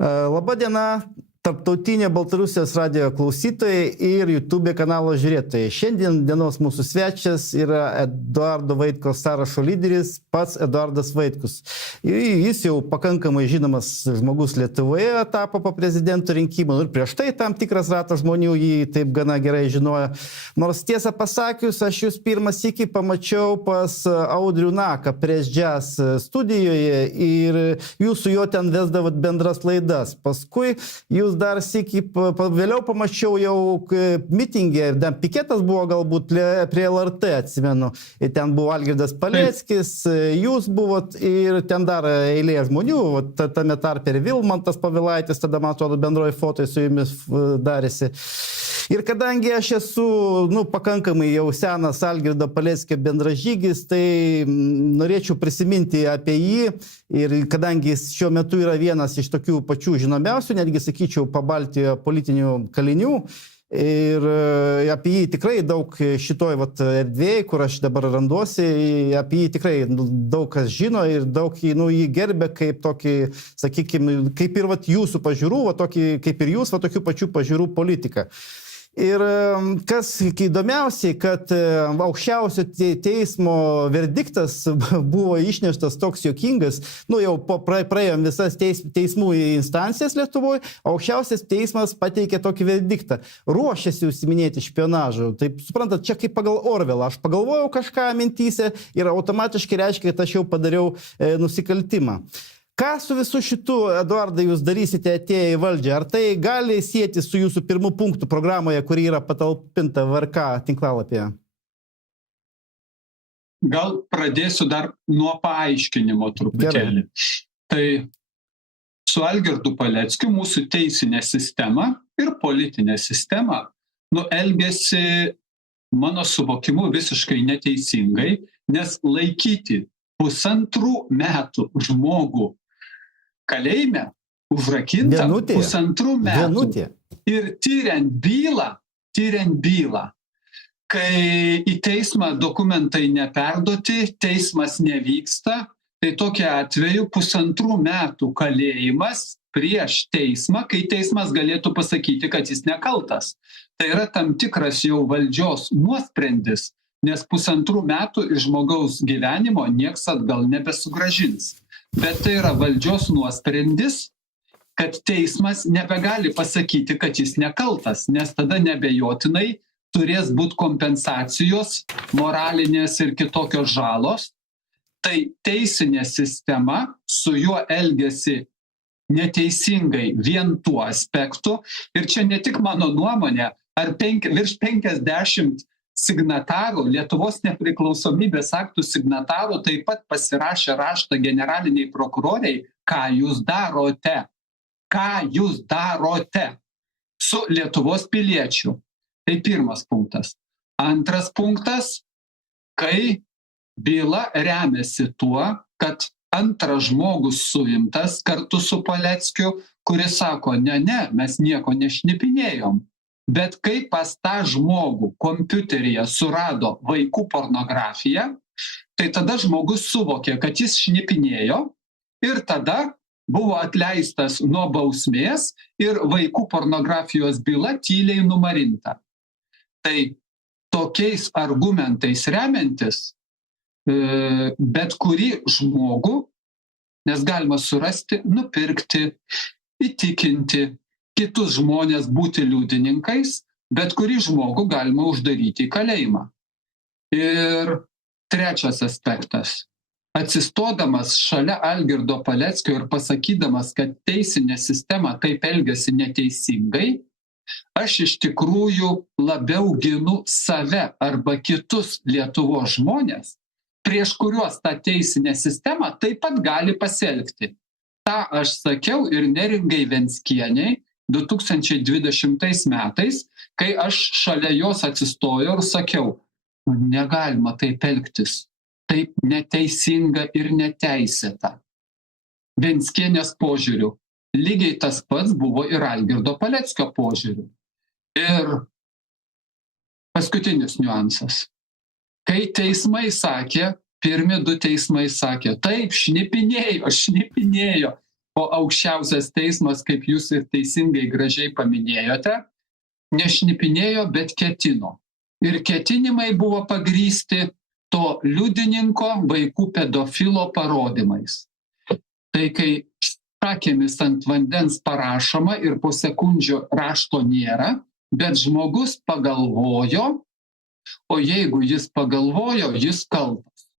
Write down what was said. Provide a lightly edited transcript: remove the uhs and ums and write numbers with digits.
Labą dieną, tarptautinė Baltarusijos radijo klausytojai ir YouTube kanalo žiūrėtojai. Šiandien dienos mūsų svečias yra Eduardo Vaitkaus sąrašo lyderis, pats Eduardas Vaitkus. Jis jau pakankamai žinomas žmogus Lietuvoje, tapo po prezidento rinkimų ir prieš tai tam tikras ratas žmonių jį taip gana gerai žinojo. Nors tiesą pasakius, aš jūs pirmą sykį pamačiau pas Audrių Naką prieš Jazz studijoje ir jūs su juo ten vesdavot bendras laidas. Paskui jūs dar sykį vėliau pamačiau jau mitingė, dar piketas buvo galbūt prie LRT, atsimenu. Ir ten buvo Algirdas Paleckis, jūs buvot ir ten dar eilė žmonių, tame tarpe ir Vilmantas Pavilaitis, tada man atrodo bendroji fotai su jumis darėsi. Ir kadangi aš esu pakankamai jau senas Algirdo Paleckio bendražygis, tai norėčiau prisiminti apie jį. Ir kadangi jis šiuo metu yra vienas iš tokių pačių žinomiausių, netgi sakyčiau, Pabaltijo politinių kalinių. Ir apie jį tikrai daug šitoj erdvėje, kur aš dabar randuosi, apie jį tikrai daug kas žino ir daug jį gerbė kaip tokį, sakykime, kaip ir jūsų pažiūrų, tokį, kaip ir jūs, tokių pačių pažiūrų politiką. Ir kas įdomiausiai, kad aukščiausio teismo verdiktas buvo išneštas toks juokingas, jau praėjom visas teismų instancijas Lietuvoje, aukščiausias teismas pateikė tokį verdiktą. Ruošiasi užsiminėti špionažu. Taip, suprantat, čia kaip pagal Orvelą. Aš pagalvojau kažką mintyse ir automatiškai reiškia, kad aš jau padariau nusikaltimą. Ką su visu šitu, Eduardai, jūs darysite atėję į valdžią? Ar tai gali sieti su jūsų pirmų punktų programoje, kuri yra patalpinta VRK tinklalapyje? Gal pradėsiu dar nuo paaiškinimo truputėlį. Tai su Algirdu Paleckiu mūsų teisinė sistema ir politinė sistema elgiasi, mano suvokimu, visiškai neteisingai, nes laikyti 1,5 metų žmogų kalėjime, užrakintam 1,5 metų ir tyriant bylą, kai į teismą dokumentai neperduoti, teismas nevyksta, tai tokiu atveju 1,5 metų kalėjimas prieš teismą, kai teismas galėtų pasakyti, kad jis nekaltas. Tai yra tam tikras jau valdžios nuosprendis, nes 1,5 metų iš žmogaus gyvenimo nieks atgal nebesugrąžins. Bet tai yra valdžios nuosprendis, kad teismas nebegali pasakyti, kad jis nekaltas, nes tada nebejotinai turės būti kompensacijos, moralinės ir kitokios žalos. Tai teisinė sistema su juo elgiasi neteisingai vien tuo aspektu. Ir čia ne tik mano nuomonė, ar virš 50 signatarų, Lietuvos nepriklausomybės aktų signatarų taip pat pasirašė raštą generaliniai prokuroriai, ką jūs darote su Lietuvos piliečiu. Tai pirmas punktas. Antras punktas, kai byla remiasi tuo, kad antras žmogus suimtas kartu su Paleckiu, kuris sako, ne, mes nieko nešnipinėjom. Bet kai pas tą žmogų kompiuteryje surado vaikų pornografiją, tai tada žmogus suvokė, kad jis šnipinėjo ir tada buvo atleistas nuo bausmės ir vaikų pornografijos byla tyliai numarinta. Tai tokiais argumentais remiantis bet kurį žmogų, nes galima surasti, nupirkti, įtikinti kitus žmonės būti liudininkais, bet kurį žmogų galima uždaryti į kalėjimą. Ir trečias aspektas. Atsistodamas šalia Algirdo Paleckio ir pasakydamas, kad teisinė sistema taip elgiasi neteisingai, aš iš tikrųjų labiau ginu save arba kitus Lietuvos žmonės, prieš kuriuos tą teisinę sistemą taip pat gali pasielgti. Ta aš sakiau ir Neringai Venckienei 2020 metais, kai aš šalia jos atsistojau ir sakiau, negalima taip elgtis, taip neteisinga ir neteisėta. Venckienės požiūriu. Lygiai tas pats buvo ir Algirdo Paleckio požiūriu. Ir paskutinis niuansas. Kai teismai sakė, pirmi 2 teismai sakė, taip, šnipinėjo, o aukščiausias teismas, kaip jūs ir teisingai gražiai paminėjote, nešnipinėjo, bet ketino. Ir ketinimai buvo pagrįsti to liudininko vaikų pedofilo parodymais. Tai kai šakėmis ant vandens parašoma ir po sekundžio rašto nėra, bet žmogus pagalvojo, o jeigu jis pagalvojo, jis kaltas.